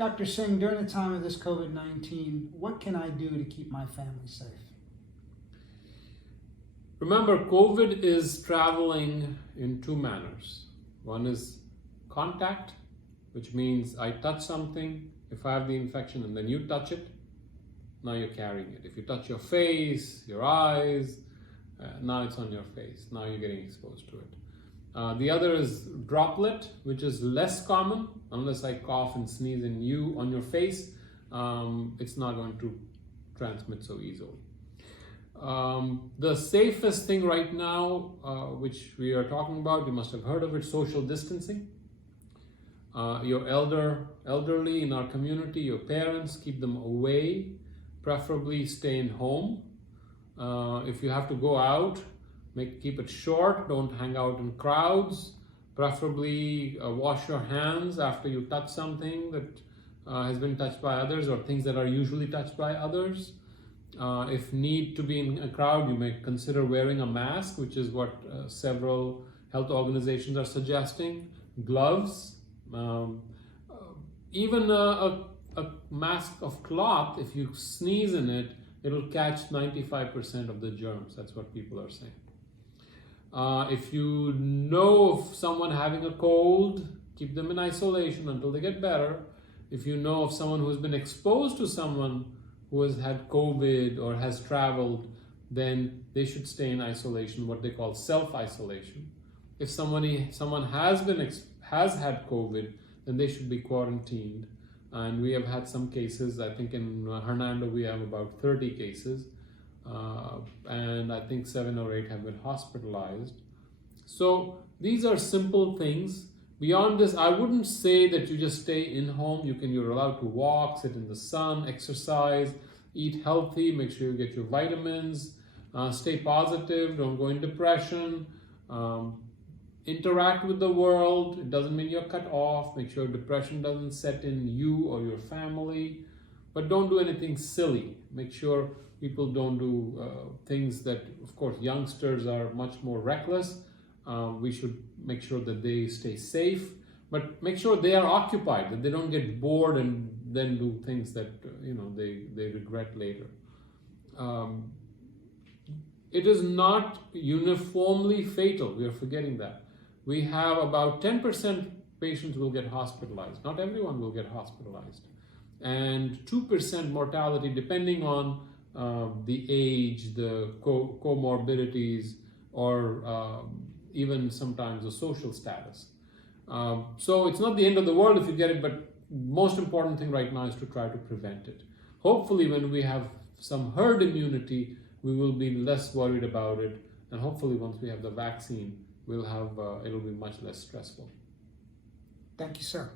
Dr. Singh, during the time of this COVID-19, what can I do to keep my family safe? Remember, COVID is traveling in two manners. One is contact, which means I touch something, if I have the infection and then you touch it, now you're carrying it. If you touch your face, your eyes, now it's on your face, now you're getting exposed to it. The other is droplet, which is less common. Unless I cough and sneeze on your face, it's not going to transmit so easily. The safest thing right now, which we are talking about, you must have heard of it, social distancing. Your elderly in our community, your parents, keep them away, preferably stay in home. If you have to go out, keep it short, don't hang out in crowds. Preferably wash your hands after you touch something that has been touched by others or things that are usually touched by others. If need to be in a crowd, you may consider wearing a mask, which is what several health organizations are suggesting. Gloves, even a mask of cloth, if you sneeze in it, it'll catch 95% of the germs. That's what people are saying. If you know of someone having a cold, keep them in isolation until they get better. If you know of someone who's been exposed to someone who has had COVID or has traveled, then they should stay in isolation, what they call self-isolation. If someone has had COVID, then they should be quarantined. And we have had some cases. I think in Hernando we have about 30 cases. And I think 7 or 8 have been hospitalized. So these are simple things. Beyond this, I wouldn't say that you just stay in home. You're allowed to walk, sit in the sun, exercise, eat healthy, make sure you get your vitamins, stay positive, don't go in depression, interact with the world. It doesn't mean you're cut off. Make sure depression doesn't set in you or your family, but don't do anything silly. Make sure people don't do things that, of course, youngsters are much more reckless. We should make sure that they stay safe, but make sure they are occupied, that they don't get bored and then do things that they regret later. It is not uniformly fatal. We are forgetting that. We have about 10% patients will get hospitalized. Not everyone will get hospitalized. And 2% mortality depending on the age, the comorbidities, or even sometimes the social status. So it's not the end of the world if you get it, but most important thing right now is to try to prevent it. Hopefully when we have some herd immunity, we will be less worried about it. And hopefully once we have the vaccine, it'll be much less stressful. Thank you, sir.